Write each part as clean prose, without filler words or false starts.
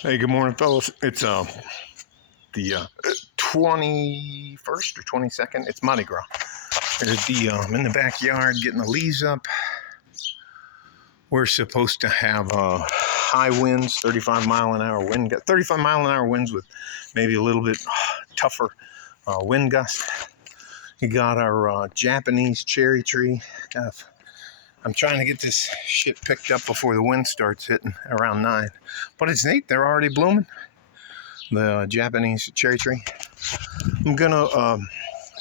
Hey, good morning, fellas. It's the 21st or 22nd. It's Mardi Gras. There's I'm in the backyard getting the leaves up. We're supposed to have high winds, 35 mile an hour wind, 35 mile an hour winds with maybe a little bit tougher wind gusts. We got our Japanese cherry tree. I'm trying to get this shit picked up before the wind starts hitting around 9. But it's neat. They're already blooming. The Japanese cherry tree. I'm going to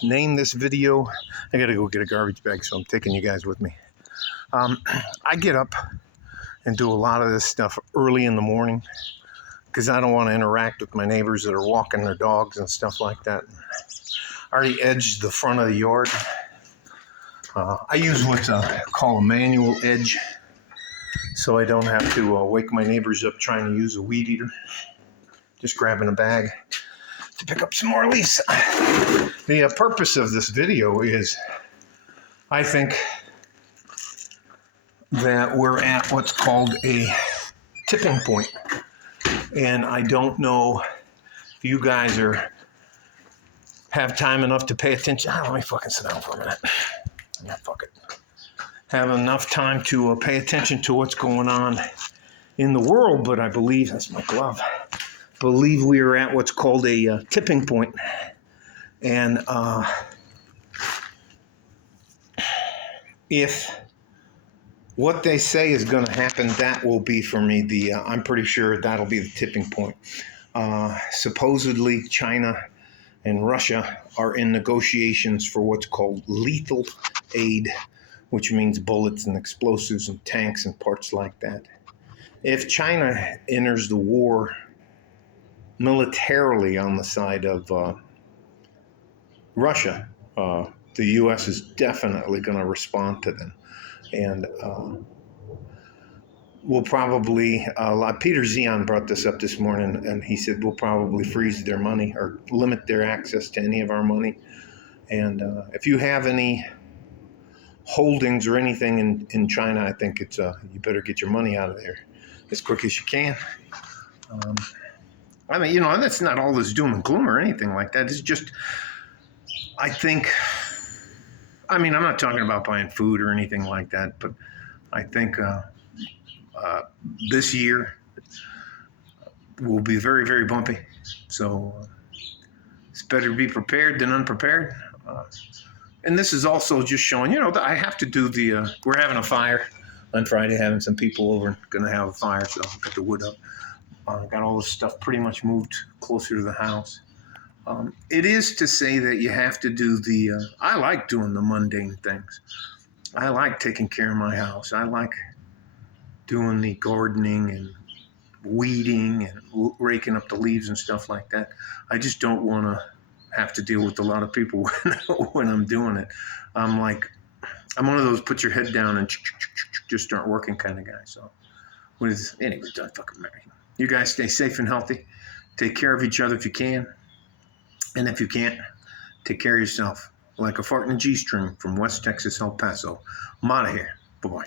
name this video. I got to go get a garbage bag, so I'm taking you guys with me. I get up and do a lot of this stuff early in the morning because I don't want to interact with my neighbors that are walking their dogs and stuff like that. I already edged the front of the yard. I use what's called a manual edge, so I don't have to wake my neighbors up trying to use a weed eater. Just grabbing a bag to pick up some more leaves. The purpose of this video is, I think that we're at what's called a tipping point. And I don't know if you guys have time enough to pay attention. Let me fucking sit down for a minute. Yeah, fuck it. Have enough time to pay attention to what's going on in the world, but I believe, that's my glove, believe we are at what's called a tipping point. And if what they say is going to happen, that will be for me I'm pretty sure that'll be the tipping point. Supposedly China and Russia are in negotiations for what's called lethal aid, which means bullets and explosives and tanks and parts like that. If China enters the war militarily on the side of Russia, the U.S. is definitely going to respond to them. And we'll probably, Peter Zion brought this up this morning, and he said we'll probably freeze their money or limit their access to any of our money. And if you have any holdings or anything in China, I think it's you better get your money out of there as quick as you can. I mean, that's not all this doom and gloom or anything like that. It's just, I think, I'm not talking about buying food or anything like that, but I think this year will be very, very bumpy. So it's better to be prepared than unprepared. And this is also just showing, that I have to do we're having a fire on Friday, having some people over, going to have a fire, so I'll get the wood up. Got all this stuff pretty much moved closer to the house. It is to say that you have to do I like doing the mundane things. I like taking care of my house. I like doing the gardening and weeding and raking up the leaves and stuff like that. I just don't want to have to deal with a lot of people when I'm doing it. I'm one of those put your head down and just start working kind of guy. So, anyway, don't fucking marry. You guys stay safe and healthy. Take care of each other if you can. And if you can't, take care of yourself. Like a fart in a G-string from West Texas, El Paso. I'm out of here. Bye-bye.